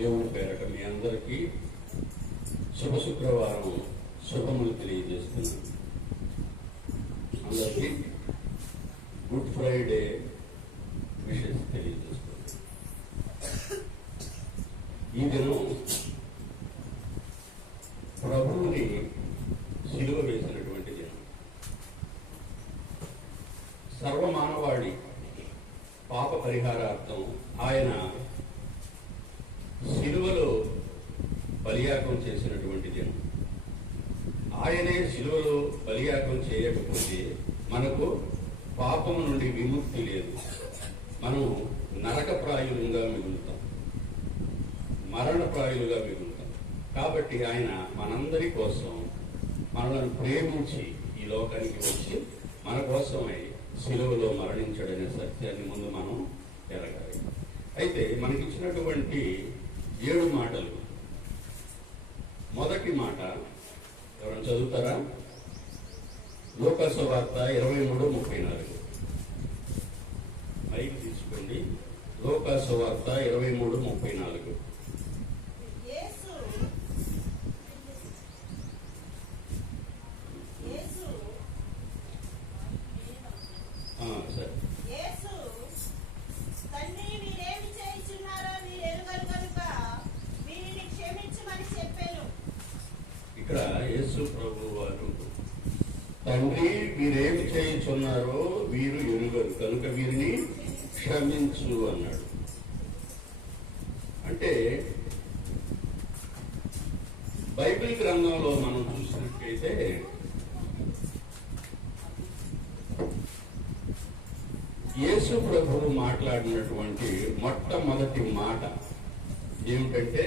దేవుని పేరట మీ అందరికీ శుభ శుక్రవారం శుభములు తెలియజేస్తున్నాను. అందరికీ గుడ్ ఫ్రైడే విషెస్ తెలియజేస్తున్నాను. ఈ దినం ప్రభువుని సిలువ వేసినటువంటి దినం. సర్వమానవాళి పాప పరిహారార్థం ఆయన సిలువలో బలియాగం చేసినటువంటి దినం. ఆయనే సిలువలో బలియాగం చేయకపోతే మనకు పాపము నుండి విముక్తి లేదు. మనం నరకప్రాయులుగా మిగులుతాం, మరణప్రాయులుగా మిగులుతాం. కాబట్టి ఆయన మనందరి కోసం మనల్ని ప్రేమించి ఈ లోకానికి వచ్చి మన కోసమై సిలువలో మరణించడనే సత్యాన్ని ముందు మనం ఎరగాలి. అయితే మనకిచ్చినటువంటి 7 మాటలు. మొదటి మాట ఎవరైనా చదువుతారా? లూకా సువార్త 23:34. మైక్ తీసుకోండి. లూకా సువార్త 23:34. ఇక్కడ యేసు ప్రభు వారు తండ్రి వీరేమి చేయుచున్నారో వీరు ఎరుగరు కనుక వీరిని క్షమించు అన్నాడు. అంటే బైబిల్ గ్రంథంలో మనం చూసినట్లయితే యేసు ప్రభువు మాట్లాడినటువంటి మొట్టమొదటి మాట ఏమిటంటే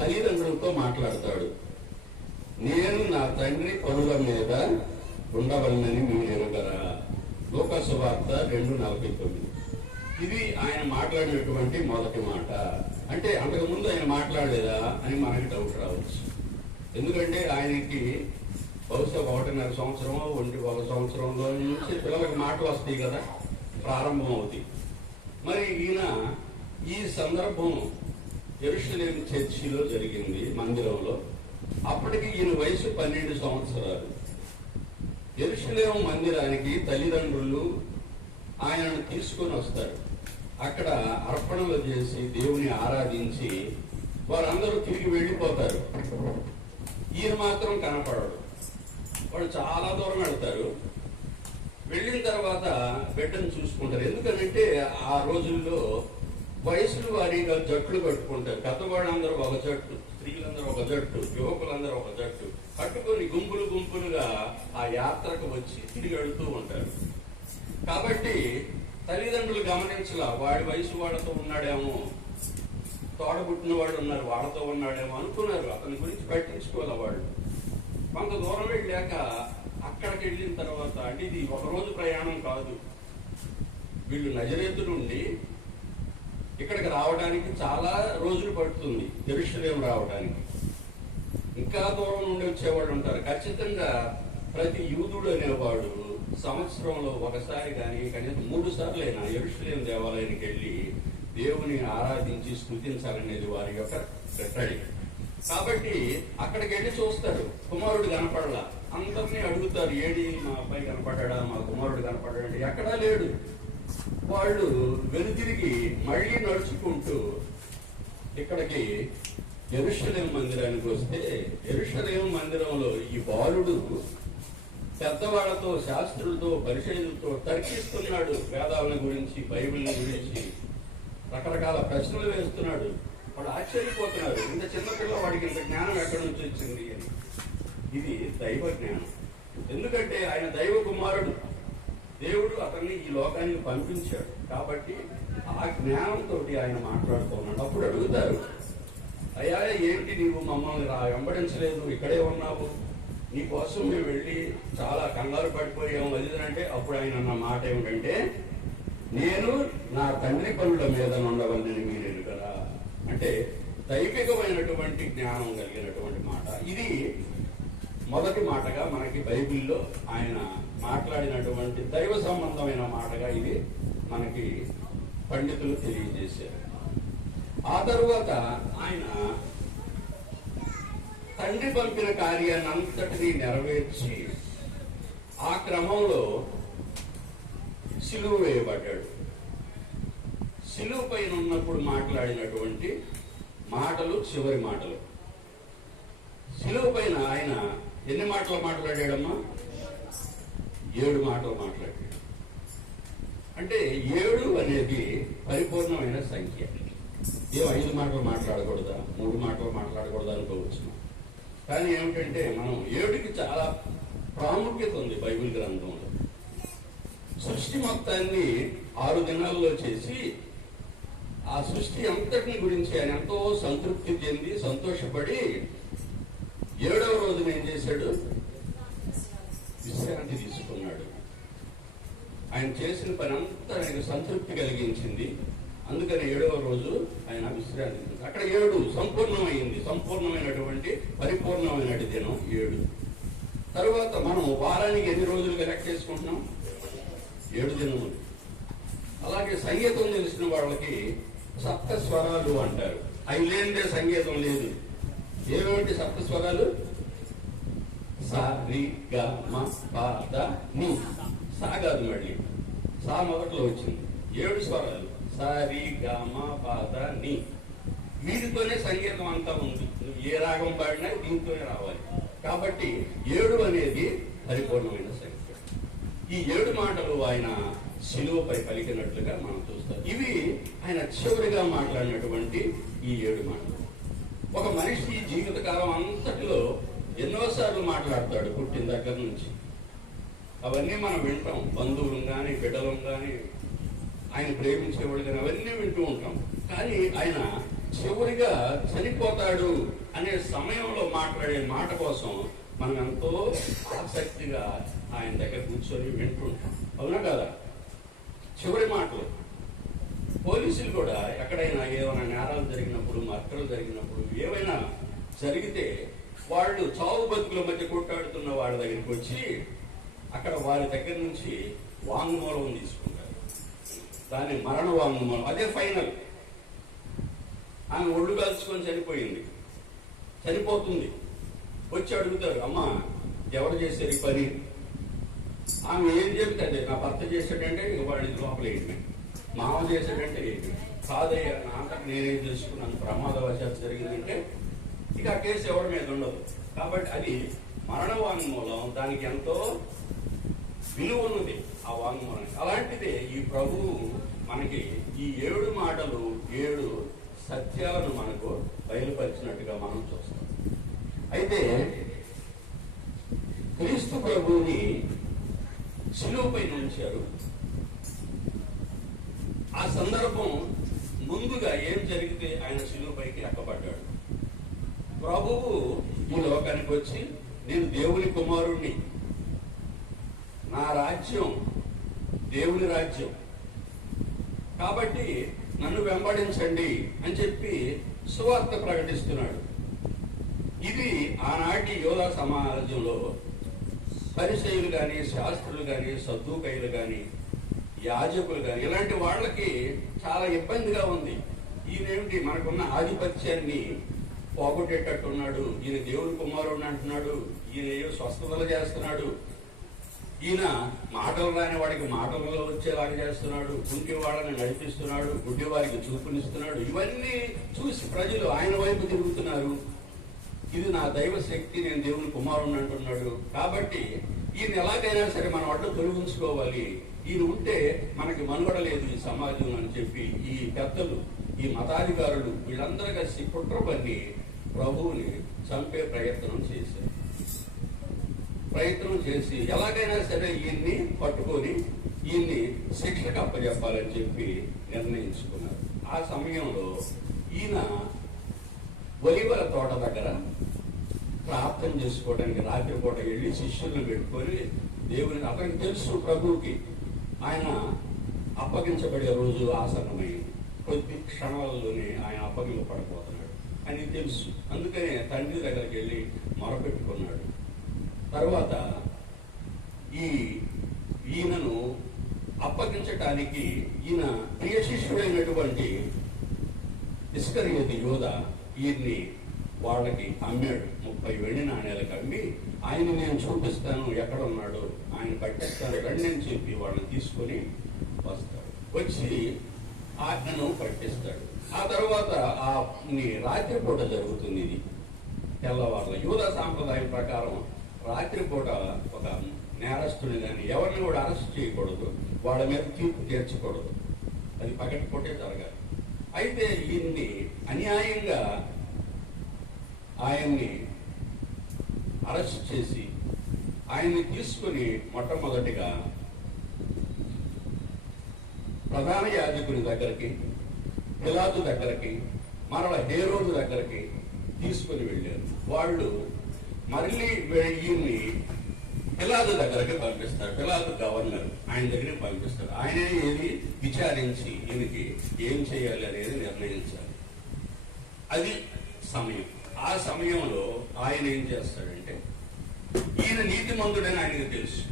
తల్లిదండ్రులతో మాట్లాడతాడు. నేను నా తండ్రి పనుల మీద ఉండవలనని మీరు ఎరుగరా? లూకా సువార్త 2:49. ఇది ఆయన మాట్లాడినటువంటి మొదటి మాట. అంటే అంతకుముందు ఆయన మాట్లాడలేదా అని మనకి డౌట్ రావచ్చు. ఎందుకంటే ఆయనకి బహుశా 1.5 సంవత్సరమో 1 సంవత్సరంలో నుంచి పిల్లలకు మాటలు వస్తాయి కదా, ప్రారంభం అవుతాయి. మరి ఈయన ఈ సందర్భం యెరూషలేము చర్చిలో జరిగింది, మందిరంలో. అప్పటికి ఈయన వయసు 12 సంవత్సరాలు. యెరూషలేము మందిరానికి తల్లిదండ్రులు ఆయనను తీసుకొని వస్తారు. అక్కడ అర్పణలు చేసి దేవుని ఆరాధించి వారందరూ తిరిగి వెళ్ళిపోతారు. ఈయన మాత్రం కనపడడు. వాళ్ళు చాలా దూరం వెళ్తారు. వెళ్ళిన తర్వాత బిడ్డను చూసుకుంటారు. ఎందుకంటే ఆ రోజుల్లో వయసులు వారీగా జట్లు కట్టుకుంటారు. పెద్దవాళ్ళందరూ ఒక జట్టు, స్త్రీలందరూ ఒక జట్టు, యువకులందరూ ఒక జట్టు కట్టుకొని గుంపులు గుంపులుగా ఆ యాత్రకు వచ్చి తిరిగి వెళుతూ ఉంటారు. కాబట్టి తల్లిదండ్రులు గమనించలా, వాడి వయసు వాళ్ళతో ఉన్నాడేమో, తోడబుట్టిన వాళ్ళు ఉన్నారు వాళ్ళతో ఉన్నాడేమో అనుకున్నారు. అతని గురించి పట్టించుకోవాలి వాళ్ళు. కొంత దూరం వెళ్ళాక అక్కడికి వెళ్ళిన తర్వాత, అంటే ఇది ఒకరోజు ప్రయాణం కాదు, వీళ్ళు నజరేతు నుండి ఇక్కడికి రావడానికి చాలా రోజులు పడుతుంది. యెరూషలేము రావడానికి ఇంకా దూరం నుండి వచ్చేవాళ్ళు ఉంటారు. ఖచ్చితంగా ప్రతి యూదుడు అనేవాడు సంవత్సరంలో ఒకసారి కానీ కనీసం 3 సార్లైనా యెరూషలేము దేవాలయానికి వెళ్ళి దేవుని ఆరాధించి స్తుతించాలనేది వారి యొక్క కట్టడి. కాబట్టి అక్కడికి వెళ్ళి చూస్తారు, కుమారుడు కనపడలా. అందరినీ అడుగుతారు, ఏడి మా అబ్బాయి కనపడ్డా, మా కుమారుడు కనపడ్డా? ఎక్కడా లేడు. వాళ్ళు వెనుతిరిగి మళ్ళీ నడుచుకుంటూ ఇక్కడికి యెరూషలేము మందిరానికి వస్తే, యెరూషలేము మందిరంలో ఈ బాలుడు పెద్దవాళ్లతో, శాస్త్రులతో, పరిచయులతో తర్కిస్తున్నాడు. వేదాలను గురించి, బైబిల్ని గురించి రకరకాల ప్రశ్నలు వేస్తున్నాడు. వాళ్ళు ఆశ్చర్యపోతున్నారు, ఇంత చిన్నపిల్ల వాడికి ఇంత జ్ఞానం ఎక్కడి నుంచి వచ్చింది అని. ఇది దైవ జ్ఞానం. ఎందుకంటే ఆయన దైవ కుమారుడు, దేవుడు అతన్ని ఈ లోకానికి పంపించాడు. కాబట్టి ఆ జ్ఞానంతో ఆయన మాట్లాడుతూ ఉన్నాడు. అప్పుడు అడుగుతారు, అయ్యా ఏంటి నీవు మమ్మల్ని వెంబడించలేదు, ఇక్కడే ఉన్నావు, నీ కోసం మేము వెళ్ళి చాలా కంగారు పడిపోయాము అది అంటే. అప్పుడు ఆయన అన్న మాట ఏమిటంటే, నేను నా తండ్రి పనుల మీద ఉండవల్లని మీరు ఎరుగరా? అంటే దైవికమైనటువంటి జ్ఞానం కలిగినటువంటి మాట. ఇది మొదటి మాటగా మనకి బైబిల్లో ఆయన మాట్లాడినటువంటి దైవ సంబంధమైన మాటగా ఇది మనకి పండితులు తెలియజేశారు. ఆ తరువాత ఆయన తండ్రి పంపిన కార్యాన్ని అంతటినీ నెరవేర్చి ఆ క్రమంలో సిలువ వేయబడ్డాడు. సిలువ పైన ఉన్నప్పుడు మాట్లాడినటువంటి మాటలు చివరి మాటలు. సిలువ పైన ఆయన ఎన్ని మాటలు మాట్లాడాడమ్మా? 7 మాటలు మాట్లాడాడు. అంటే 7 అనేది పరిపూర్ణమైన సంఖ్య. 5 మాటలు మాట్లాడకూడదా, 3 మాటలు మాట్లాడకూడదా అనుకోవచ్చు. కానీ ఏమిటంటే మనం 7కి చాలా ప్రాముఖ్యత ఉంది బైబిల్ గ్రంథంలో. సృష్టి మొత్తాన్ని 6 దినాల్లో చేసి ఆ సృష్టి అంతటిని గురించి ఆయన ఎంతో సంతృప్తి చెంది సంతోషపడి 7వ రోజున ఏం చేశాడు? విశ్రాంతి తీసుకున్నాడు. ఆయన చేసిన పని అంతా ఆయనకు సంతృప్తి కలిగించింది. అందుకని 7వ రోజు ఆయన విశ్రాంతి. అక్కడ 7 సంపూర్ణమైంది. సంపూర్ణమైనటువంటి పరిపూర్ణమైన దినం 7. తరువాత మనం వారానికి ఎన్ని రోజులుగా లెక్క చేసుకుంటున్నాం? 7 దినములు. అలాగే సంగీతం తెలిసిన వాళ్ళకి సప్త స్వరాలు అంటారు. అవి లేనిదే సంగీతం లేదు. ఏమిటి సప్త స్వరాలు? సా రి గ మ ప ద ని. సా కాదు, మళ్ళీ సా మొదట్లో వచ్చింది. 7 స్వరాలు సా రి గ మ ప ద ని. వీటితోనే సంగీతం అంతా ఉంది. నువ్వు ఏ రాగం పాడినా దీంతోనే రావాలి. కాబట్టి 7 అనేది పరిపూర్ణమైన సంఖ్య. ఈ 7 మాటలు ఆయన శిలువపై పలికినట్లుగా మనం చూస్తాం. ఇవి ఆయన చివరిగా మాట్లాడినటువంటి ఈ 7 మాటలు. ఒక మనిషి జీవితకాలం అంతటిలో ఎన్నోసార్లు మాట్లాడతాడు పుట్టిన దగ్గర నుంచి. అవన్నీ మనం వింటాం. బంధువులు కానీ, బిడ్డలు కానీ, ఆయన ప్రేమించేవాడు కానీ అవన్నీ వింటూ ఉంటాం. కానీ ఆయన చివరిగా చనిపోతాడు అనే సమయంలో మాట్లాడే మాట కోసం మనం ఎంతో ఆసక్తిగా ఆయన దగ్గర కూర్చొని వింటుంటాం. అవునా కదా? చివరి మాటలు. పోలీసులు కూడా ఎక్కడైనా ఏమైనా నేరాలు జరిగినప్పుడు, మర్డర్లు జరిగినప్పుడు, ఏమైనా జరిగితే వాళ్ళు చావు బతుకుల మధ్య కొట్టాడుతున్న వాళ్ళ దగ్గరికి వచ్చి అక్కడ వారి దగ్గర నుంచి వాంగ్మూలం తీసుకుంటారు. దాన్ని మరణ వాంగ్మూలం. అదే ఫైనల్. ఆమె ఒళ్ళు కాల్చుకొని చనిపోతుంది. వచ్చి అడుగుతారు, అమ్మా ఎవరు చేశారు ఈ పని? ఆమె ఏం చెప్తే అదే, నా భర్త చేశాడంటే ఇక వాడి లోపల వేయటమే, మామ చేశాడంటే వేయటమే. కాదయ్యా నాకంటే నేనేం తెలుసుకున్నాను, ప్రమాదవశాత్తు జరిగిందంటే ఇక ఆ కేసు ఎవరి మీద ఉండదు. కాబట్టి అది మరణ వాంగ్మూలం. దానికి ఎంతో విలువ ఉన్నది ఆ వాంగ్మూలానికి. అలాంటిదే ఈ ప్రభువు మనకి ఈ 7 మాటలు, 7 సత్యాలను మనకు బయలుపరిచినట్టుగా మనం చూస్తాం. అయితే క్రీస్తు ప్రభువుని శిలువపై ఉంచారు. ఆ సందర్భం ముందుగా ఏం జరిగితే ఆయన శిలువపైకి ఎక్కబడ్డాడు. ప్రభువు ఈ లోకానికి వచ్చి, నేను దేవుని కుమారుణ్ణి, నా రాజ్యం దేవుని రాజ్యం, కాబట్టి నన్ను వెంబడించండి అని చెప్పి సువార్త ప్రకటిస్తున్నాడు. ఇది ఆనాటి యోధా సమాజంలో పరిసయ్యులు కానీ, శాస్త్రులు కానీ, సద్దూకయ్యులు కానీ, యాజకులు కానీ ఇలాంటి వాళ్ళకి చాలా ఇబ్బందిగా ఉంది. ఈయనేమిటి మనకున్న ఆధిపత్యాన్ని పోగొట్టేటట్టున్నాడు, ఈయన దేవుని కుమారుడు అంటున్నాడు, ఈయన ఏదో స్వస్థతలు చేస్తున్నాడు, ఈయన మాటలు రాని వాడికి మాటలలో వచ్చేలాగా చేస్తున్నాడు, కుంటి వాళ్ళని నడిపిస్తున్నాడు, గుడ్డి వారికి చూపునిస్తున్నాడు. ఇవన్నీ చూసి ప్రజలు ఆయన వైపు తిరుగుతున్నారు. ఇది నా దైవ శక్తి, నేను దేవుని కుమారుడు అంటున్నాడు. కాబట్టి ఈయన ఎలాగైనా సరే మనం అడ్డు తొలగించుకోవాలి, ఈయన ఉంటే మనకి మనుగడ లేదు ఈ సమాజం అని చెప్పి ఈ పెద్దలు, ఈ మతాధికారులు వీళ్ళందరూ కలిసి కుట్ర పన్ని ప్రభువుని చంపే ప్రయత్నం చేసి ఎలాగైనా సరే ఈయన్ని పట్టుకొని ఈయన్ని శిక్షకు అప్పచెప్పాలని చెప్పి నిర్ణయించుకున్నారు. ఆ సమయంలో ఈయన ఒలివల తోట దగ్గర ప్రార్థన చేసుకోవడానికి రాత్రిపూట వెళ్ళి శిష్యులను పెట్టుకొని దేవుని, అతనికి తెలుసు ప్రభువుకి ఆయన అప్పగించబడే రోజు ఆసన్నమైంది, కొద్ది క్షణాలలోనే ఆయన అప్పగింపబడిపోతున్నాడు అని తెలుసు. అందుకనే తండ్రి దగ్గరికి వెళ్ళి మొరపెట్టుకున్నాడు. తర్వాత ఈయనను అప్పగించటానికి ఈయన ప్రియ శిష్యుడైనటువంటి ఇస్కరియోతు యూదా ఈయన్ని వాళ్ళకి అమ్మాడు. 30 వెండి నాణేలకు అమ్మి, ఆయన నేను చూపిస్తాను ఎక్కడ ఉన్నాడు, ఆయన పట్టిస్తాను రండి అని చెప్పి వాళ్ళని తీసుకొని వస్తాడు. వచ్చి ఆజ్ఞను పట్టిస్తాడు. ఆ తర్వాత రాత్రిపూట జరుగుతుంది. ఇది తెల్లవారుల యూదా సాంప్రదాయం ప్రకారం రాత్రిపూట ఒక నేరస్తుని కానీ ఎవరిని కూడా అరెస్ట్ చేయకూడదు, వాళ్ళ మీద తీర్పు తీర్చకూడదు. అది పగటిపూటే జరగాలి. అయితే ఈయన్ని అన్యాయంగా ఆయన్ని అరెస్ట్ చేసి ఆయన్ని తీసుకుని మొట్టమొదటిగా ప్రధాన యాజకుని దగ్గరికి, పిలాతు దగ్గరికి, మరల హేరోదు దగ్గరికి తీసుకుని వెళ్ళారు. వాళ్ళు మళ్ళీ ఈయన్ని పిలాతు దగ్గరికి పంపిస్తారు. పిలాతు గవర్నర్ ఆయన దగ్గరికి పంపిస్తారు. ఆయనే ఏది విచారించి ఈయనకి ఏం చేయాలి అనేది నిర్ణయించాలి. అది సమయం. ఆ సమయంలో ఆయన ఏం చేస్తాడంటే, ఈయన నీతిమంతుడని ఆయనకు తెలుసు,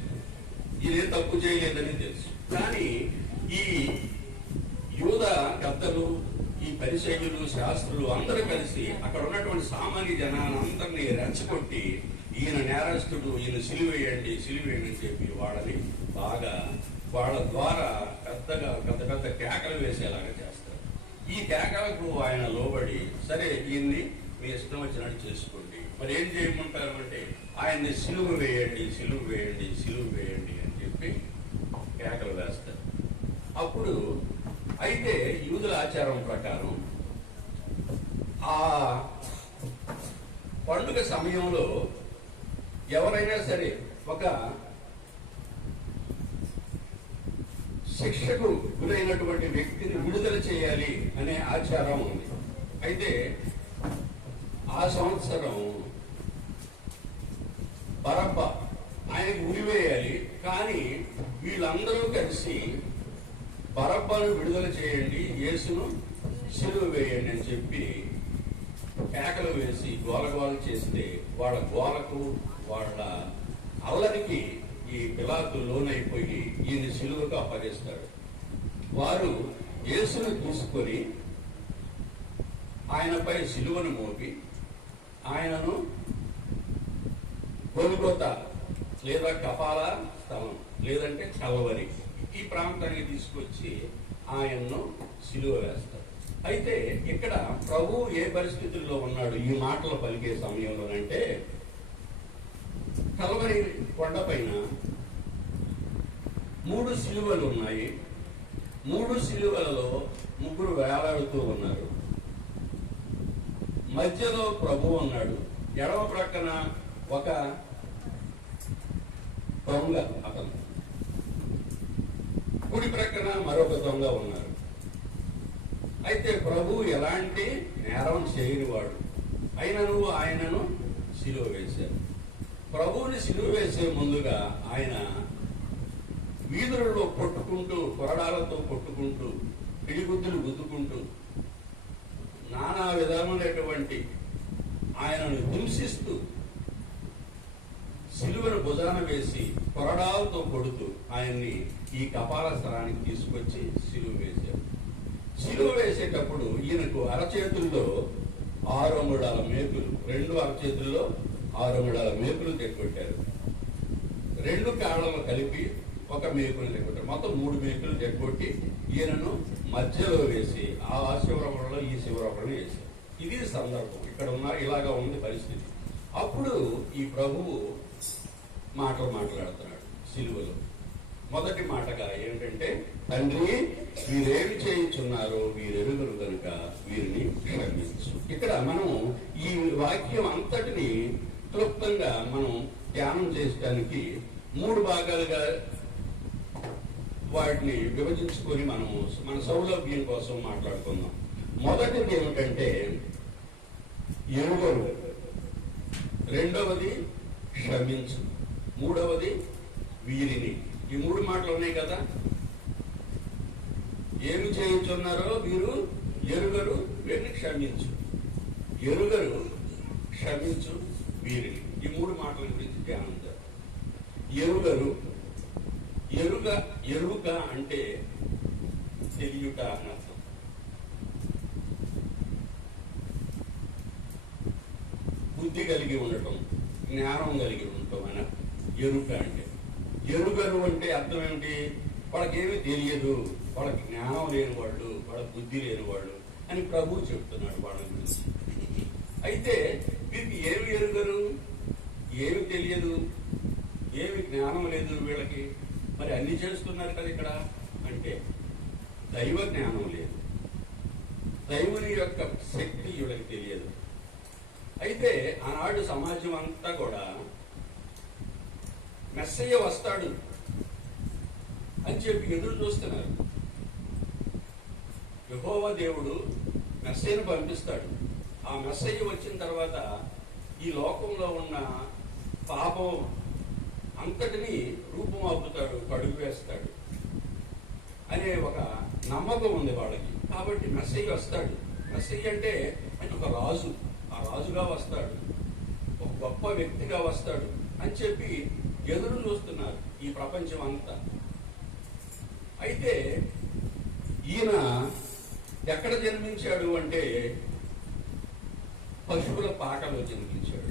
ఈయన తప్పు చేయలేదని తెలుసు. కానీ ఈ యూదా పెద్దలు, ఈ పరిసయ్యులు, శాస్త్రులు అందరూ కలిసి అక్కడ ఉన్నటువంటి సామాన్య జనాన్ని అందరినీ రెచ్చగొట్టి ఈయన నేరస్తుడు, ఈయన సిలువేయండి సిలువేయండి అని చెప్పి వాళ్ళని బాగా వాళ్ళ ద్వారా పెద్ద పెద్ద కేకలు వేసేలాగా చేస్తారు. ఈ కేకలకు ఆయన లోబడి సరే ఈయన్ని మీ ఇష్టం వచ్చినట్టు చేసుకోండి, మరి ఏం చేయమంటారు అంటే ఆయన్ని సిలువ వేయండి సిలువ వేయండి సిలువ వేయండి అని చెప్పి కేకలు వేస్తారు. అప్పుడు అయితే యూదుల ఆచారం ప్రకారం ఆ పండుగ సమయంలో ఎవరైనా సరే ఒక శిక్షకు గురైనటువంటి వ్యక్తిని విడుదల చేయాలి అనే ఆచారం ఉంది. అయితే ఆ సంవత్సరం బరబ్బ ఆయనకు ఉరివేయాలి. కానీ వీళ్ళందరూ కలిసి బరబ్బను విడుదల చేయండి, యేసును సిలువ వేయండి అని చెప్పి కేకలు వేసి గోలగోల చేస్తే వాళ్ళ గోలకు వాళ్ళ అల్లరికి ఈ పిలాతు లోనైపోయి ఈయన సిలువకు అప్పగిస్తాడు. వారు యేసును తీసుకొని ఆయనపై సిలువను మోపి ఆయనను గొల్గొతా లేదా కపాల స్థలం లేదంటే కల్వరి ఈ ప్రాంతానికి తీసుకొచ్చి ఆయన్ను సిలువ వేస్తారు. అయితే ఇక్కడ ప్రభు ఏ పరిస్థితుల్లో ఉన్నాడు ఈ మాటలు పలికే సమయంలోనంటే, కల్వరి కొండపైన 3 సిలువలు ఉన్నాయి. 3 సిలువలలో 3 వేలాడుతూ ఉన్నారు. మధ్యలో ప్రభు ఉన్నాడు. ఎడమ ప్రక్కన ఒక దొంగ, అతను కుడి ప్రక్కన మరొక దొంగ ఉన్నారు. అయితే ప్రభు ఎలాంటి నేరం చేయనివాడు, అయినను ఆయనను సిలువ వేశారు. ప్రభువుని సిలువ వేసే ముందుగా ఆయన వీధులలో కొట్టుకుంటూ, కొరడాలతో కొట్టుకుంటూ, పిడిగుద్దులు గుద్దుకుంటూ, నానా విధమైనటువంటి ఆయనను హింసిస్తూ సిలువను భుజాన వేసి కొరడాలతో కొడుతూ ఆయన్ని ఈ కపాల స్థలానికి తీసుకొచ్చి సిలువ వేశారు. సిలువ వేసేటప్పుడు ఈయనకు అరచేతుల్లో 6 అంగుళాల మేకులు, 2 అరచేతుల్లో 6 అంగుళాల మేకులు తెగొట్టారు. 2 కాళ్ళను కలిపి ఒక మేకును తెగొట్టారు. మొత్తం 3 మేకులు తెగొట్టి ఈయనను మధ్యలో వేసి ఆ శివరపడంలో ఈ శివరపడం వేశారు. ఇది సందర్భం. ఇక్కడ ఇలాగా ఉంది పరిస్థితి. అప్పుడు ఈ ప్రభువు మాటలు మాట్లాడుతున్నాడు సిలువలో. మొదటి మాటగా ఏమిటంటే, తండ్రి వీరేమి చేయించున్నారో వీరెరుగురు కనుక వీరిని క్షమించు. ఇక్కడ మనం ఈ వాక్యం అంతటిని క్లుప్తంగా మనం ధ్యానం చేయడానికి 3 భాగాలుగా వాటిని విభజించుకొని మనము మన సౌలభ్యం కోసం మాట్లాడుకుందాం. మొదటిది ఏమిటంటే ఎరుగరు, రెండవది క్షమించు, మూడవది వీరిని. ఈ 3 మాటలు ఉన్నాయి కదా. ఏమి చేయించున్నారో వీరు ఎరుగరు, వీరిని క్షమించు. ఎరుగరు, క్షమించు, వీరిని. ఈ 3 మాటల గురించి ధ్యానం చేద్దాం. ఎరుగరు, ఎరుక అంటే తెలియుట అని అర్థం. బుద్ధి కలిగి ఉండటం, జ్ఞానం కలిగి ఉండటం అని ఎరుక అంటే. ఎరుగరు అంటే అర్థం ఏమిటి? వాళ్ళకేమీ తెలియదు, వాళ్ళకి జ్ఞానం లేని వాళ్ళు, వాళ్ళ బుద్ధి లేని వాళ్ళు అని ప్రభువు చెప్తున్నాడు వాళ్ళ గురించి. అయితే వీరికి ఏమి ఎరుగరు, ఏమి తెలియదు, ఏమి జ్ఞానం లేదు వీళ్ళకి. మరి అన్ని చేస్తున్నారు కదా ఇక్కడ అంటే దైవ జ్ఞానం లేదు, దైవుని యొక్క శక్తి వీళ్ళకి తెలియదు. అయితే ఆనాడు సమాజం అంతా కూడా మెస్సయ్య వస్తాడు అని చెప్పి ఎదురు చూస్తున్నారు. యెహోవా దేవుడు మెస్సయ్యను పంపిస్తాడు. ఆ మెస్సయ్య వచ్చిన తర్వాత ఈ లోకంలో ఉన్న పాపం అంతటిని రూపుమాపుతాడు, కడుగు వేస్తాడు అనే ఒక నమ్మకం ఉంది వాళ్ళకి. కాబట్టి మెస్సయ్య వస్తాడు. మెస్సయ్య అంటే ఆయన ఒక రాజు, ఆ రాజుగా వస్తాడు, ఒక గొప్ప వ్యక్తిగా వస్తాడు అని చెప్పి ఎదురు చూస్తున్నారు ఈ ప్రపంచం అంతా. అయితే ఈయన ఎక్కడ జన్మించాడు అంటే పశువుల పాకలో జన్మించాడు.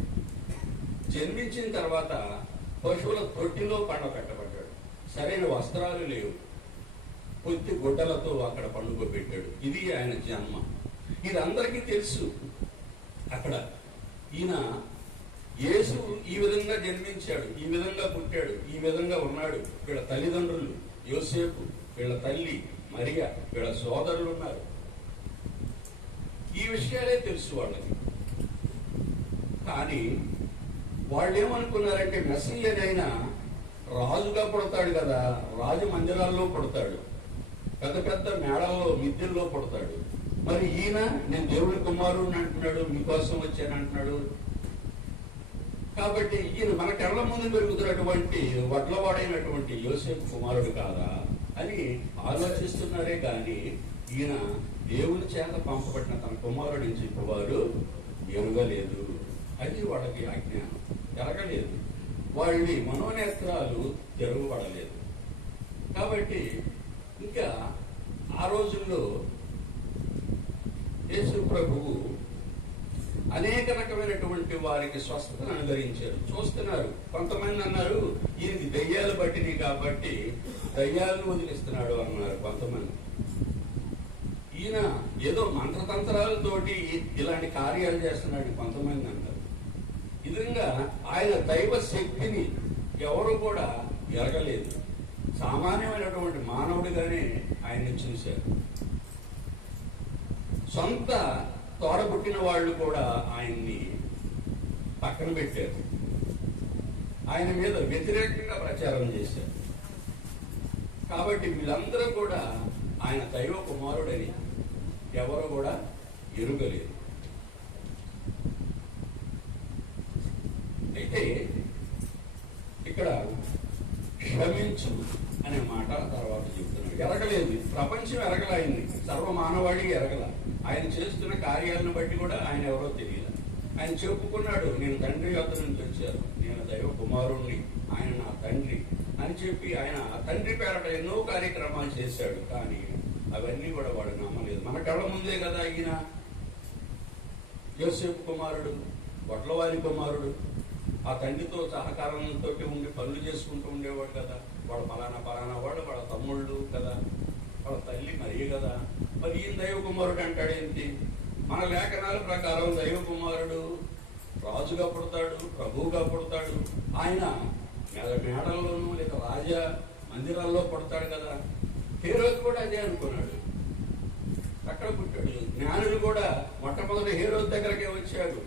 జన్మించిన తర్వాత పశువుల తొట్టిలో పండబెట్టబడ్డాడు. సరైన వస్త్రాలు లేవు, కొద్ది గుడ్డలతో అక్కడ పండుకోబెట్టాడు. ఇది ఆయన జన్మ. ఇది అందరికీ తెలుసు. అక్కడ ఈయన యేసు ఈ విధంగా జన్మించాడు, ఈ విధంగా పుట్టాడు, ఈ విధంగా ఉన్నాడు. వీళ్ళ తల్లిదండ్రులు యోసేపు, వీళ్ళ తల్లి మరియా, వీళ్ళ సోదరులు ఉన్నారు. ఈ విషయాలే తెలుసు వాళ్ళకి. కానీ వాళ్ళు ఏమనుకున్నారంటే మెస్సయ్యనైనా రాజుగా పుడతాడు కదా, రాజు మందిరాల్లో పుడతాడు, పెద్ద పెద్ద మేడల్లో మిద్దెల్లో పుడతాడు. మరి ఈయన నేను దేవుడి కుమారుడిని అంటున్నాడు, మీకోసం వచ్చాను అంటున్నాడు. కాబట్టి ఈయన మన కళ్ళ ముందు పెరుగుతున్నటువంటి వడ్లవాడైనటువంటి యోసేపు కుమారుడు కాదా అని ఆలోచిస్తున్నారే కానీ ఈయన దేవుని చేత పంపబడిన తన కుమారుడు అని చెప్పేవారు ఎరుగలేదు. అది వాళ్ళకి అజ్ఞానం, ఎరగలేదు. వాళ్ళ మనోనేత్రాలు తెరవబడలేదు. కాబట్టి ఇంకా ఆ రోజుల్లో యేసు ప్రభువు అనేక రకమైనటువంటి వారికి స్వస్థతను అనుగ్రహించారు. చూస్తున్నారు. కొంతమంది అన్నారు ఈయనకి దయ్యాలు పట్టినాయి కాబట్టి దయ్యాలను వదిలిస్తున్నాడు అన్నారు కొంతమంది. ఈయన ఏదో మంత్రతంత్రాలతోటి ఇలాంటి కార్యాలు చేస్తున్నాడు కొంతమంది అన్నారు. ఈ విధంగా ఆయన దైవ శక్తిని ఎవరు కూడా ఎరగలేదు. సామాన్యమైనటువంటి మానవుడిగానే ఆయన్ని చూశారు. సొంత తోడబుట్టిన వాళ్ళు కూడా ఆయన్ని పక్కన పెట్టారు, ఆయన మీద వ్యతిరేకంగా ప్రచారం చేశారు. కాబట్టి వీళ్ళందరూ కూడా ఆయన దైవ కుమారుడని ఎవరు కూడా ఎరుగలేదు. అయితే ఇక్కడ క్షమించు అనే మాట తర్వాత చెప్తున్నాడు. ఎరగలేదు, ప్రపంచం ఎరగల, ఆయన్ని సర్వమానవాడికి ఎరగల. ఆయన చేస్తున్న కార్యాలను బట్టి కూడా ఆయన ఎవరో తెలియదు. ఆయన చెప్పుకున్నాడు, నేను తండ్రి వద్ద నుంచి వచ్చాను, నేను దైవ కుమారుణ్ణి, ఆయన నా తండ్రి అని చెప్పి ఆయన తండ్రి పేరట ఎన్నో కార్యక్రమాలు చేశాడు. కానీ అవన్నీ కూడా వాడు నమ్మలేదు. మన కళ్ళ ముందే కదా ఈయన యోసేపు కుమారుడు, వడ్లవారి కుమారుడు, ఆ తండ్రితో సహకారంతో ఉండి పనులు చేసుకుంటూ ఉండేవాడు కదా. వాడు పలానా వాడు, వాళ్ళ తమ్ముళ్ళు కదా, వాళ్ళ తల్లి మరియ కదా. మరి ఈయన దైవ కుమారుడు అంటాడేంటి? మన లేఖనాల ప్రకారం దైవ కుమారుడు రాజుగా పుడతాడు, ప్రభువుగా పుడతాడు. ఆయన మేడల్లోనూ లేక రాజా మందిరాల్లో పుడతాడు కదా. హేరోదు కూడా అదే అనుకున్నాడు, అక్కడ పుట్టాడు. జ్ఞానులు కూడా మొట్టమొదటి హేరోదు దగ్గరకే వచ్చాడు.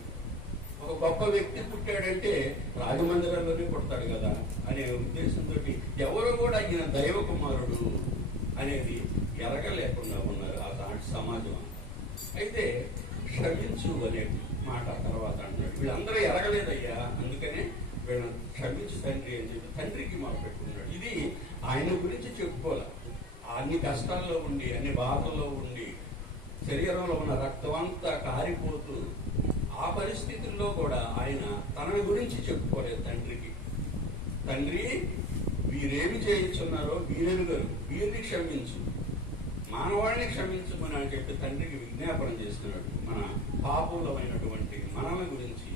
ఒక గొప్ప వ్యక్తి పుట్టాడంటే రాజమందిరంలోనే పుడతాడు కదా అనే ఉద్దేశంతో ఎవరు కూడా ఈయన దైవ కుమారుడు అనేది ఎరగలేకుండా ఉన్నారు ఆ సమాజం. అయితే క్షమించు అనే మాట తర్వాత అంటున్నాడు. వీళ్ళందరూ ఎరగలేదయ్యా, అందుకనే వీళ్ళని క్షమించు తండ్రి అని చెప్పి తండ్రికి మాట పెట్టుకున్నాడు. ఇది ఆయన గురించి చెప్పుకోలే. అన్ని కష్టాల్లో ఉండి, అన్ని బాధల్లో ఉండి, శరీరంలో ఉన్న రక్తం అంతా కారిపోతూ ఆ పరిస్థితుల్లో కూడా ఆయన తన గురించి చెప్పుకోలేదు తండ్రికి. తండ్రి, వీరేమి చేయించున్నారో వీరెరుగరు, వీరిని క్షమించు, మానవాడిని క్షమించమని అని చెప్పి తండ్రికి విజ్ఞాపన చేస్తున్నాడు. మన పాపులమైనటువంటి మనల గురించి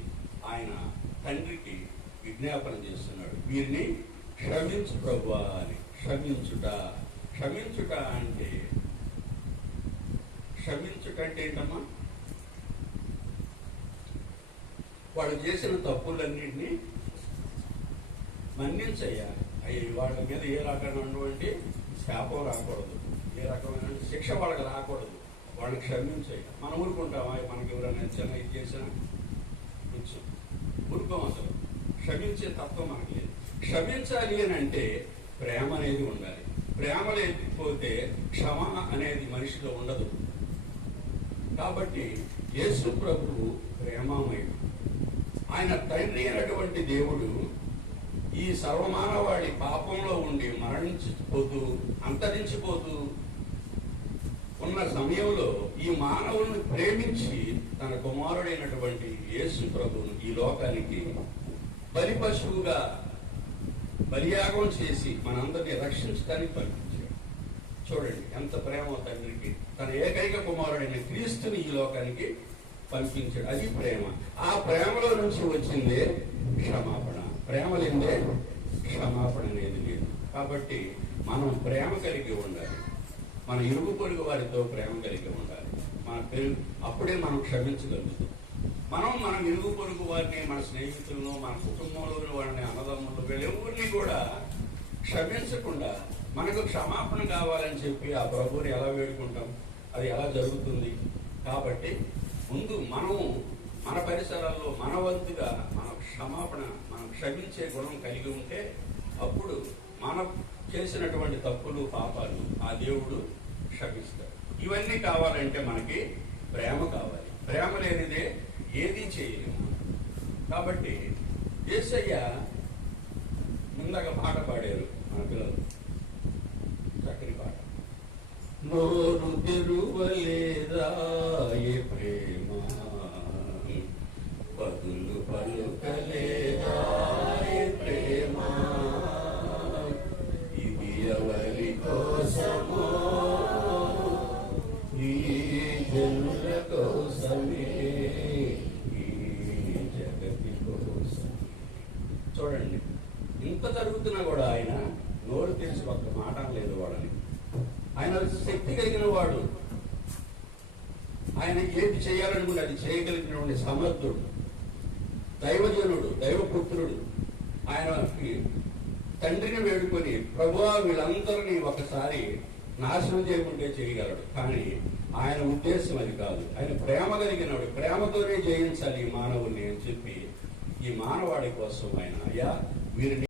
ఆయన తండ్రికి విజ్ఞాపన చేస్తున్నాడు, వీరిని క్షమించు ప్రభువా అని. క్షమించుట అంటే ఏంటమ్మా? వాడు చేసిన తప్పులన్నింటినీ మన్నించయ్యా. అవి వాళ్ళ మీద ఏ రకమైనటువంటి శాపం రాకూడదు, ఏ రకమైన శిక్ష వాళ్ళకి రాకూడదు. వాళ్ళని క్షమించయ్యా. మనం ఊరుకుంటామా? మనకి ఎవరైనా చిన్న ఇది చేసినా కొంచెం ఊరుకోం. అసలు క్షమించే తత్వం మనకి లేదు. క్షమించాలి అని అంటే ప్రేమ అనేది ఉండాలి. ప్రేమ లేకపోతే క్షమ అనేది మనిషిలో ఉండదు. కాబట్టి యేసు ప్రభువు ప్రేమామయుడు. ఆయన తండ్రి అయినటువంటి దేవుడు ఈ సర్వమానవాడి పాపంలో ఉండి మరణించిపోతూ అంతరించిపోతూ ఉన్న సమయంలో ఈ మానవుల్ని ప్రేమించి తన కుమారుడైనటువంటి యేసు ప్రభువును ఈ లోకానికి బలి పశువుగా బలియాగం చేసి మనందరినీ రక్షించడానికి పంపించాడు. చూడండి ఎంత ప్రేమ తండ్రికి. తన ఏకైక కుమారుడైన క్రీస్తుని ఈ లోకానికి పంపించాడు. అది ప్రేమ. ఆ ప్రేమలో నుంచి వచ్చిందే క్షమాపణ. ప్రేమ లేదే క్షమాపణ అనేది లేదు. కాబట్టి మనం ప్రేమ కలిగి ఉండాలి. మన ఇరుగు పొరుగు వారితో ప్రేమ కలిగి ఉండాలి. అప్పుడే మనం క్షమించగలుగుతాం. మన ఇరుగు పొరుగు వారిని, మన స్నేహితులను, మన కుటుంబంలోని వారిని, అన్నదమ్ములు, వీళ్ళెవరిని కూడా క్షమించకుండా మనకు క్షమాపణ కావాలని చెప్పి ఆ ప్రభువుని ఎలా వేడుకుంటాం? అది ఎలా జరుగుతుంది? కాబట్టి ముందు మనము మన పరిసరాల్లో మన వంతుగా మనం క్షమించే గుణం కలిగి ఉంటే అప్పుడు మనం చేసినటువంటి తప్పులు, పాపాలు ఆ దేవుడు క్షమిస్తాడు. ఇవన్నీ కావాలంటే మనకి ప్రేమ కావాలి. ప్రేమ లేనిదే ఏదీ చేయలేము. కాబట్టి యేసయ్య ముందక పాట పాడారు మన పిల్లలు, చక్కని పాట. నోరు తెరువలేదా ఏ ప్రేమ, బదులు పలుకలేదా ఏ ప్రేమ, ఇది ఎవరి కోసమో ఈ జనుల కోసమే, ఈ జగతి కోసం. చూడండి, ఇంత జరుగుతున్నా కూడా ఆయన నోరు తెలిసి ఒక్క మాట లేదు వాడని. ఆయన శక్తి కలిగిన వాడు. ఆయన ఏది చేయాలనుకుంటే అది చేయగలిగినటువంటి సమర్థుడు, దైవజనుడు, దైవపుత్రుడు. ఆయనకి తండ్రిని వేడుకొని ప్రభువా వీళ్ళందరినీ ఒకసారి నాశనం చేయకుంటే చేయగలడు. కానీ ఆయన ఉద్దేశం అది కాదు. ఆయన ప్రేమ కలిగినవాడు. ప్రేమతోనే జయించాలి ఈ మానవుని అని చెప్పి ఈ మానవాడి కోసం ఆయన అయ్యా వీరిని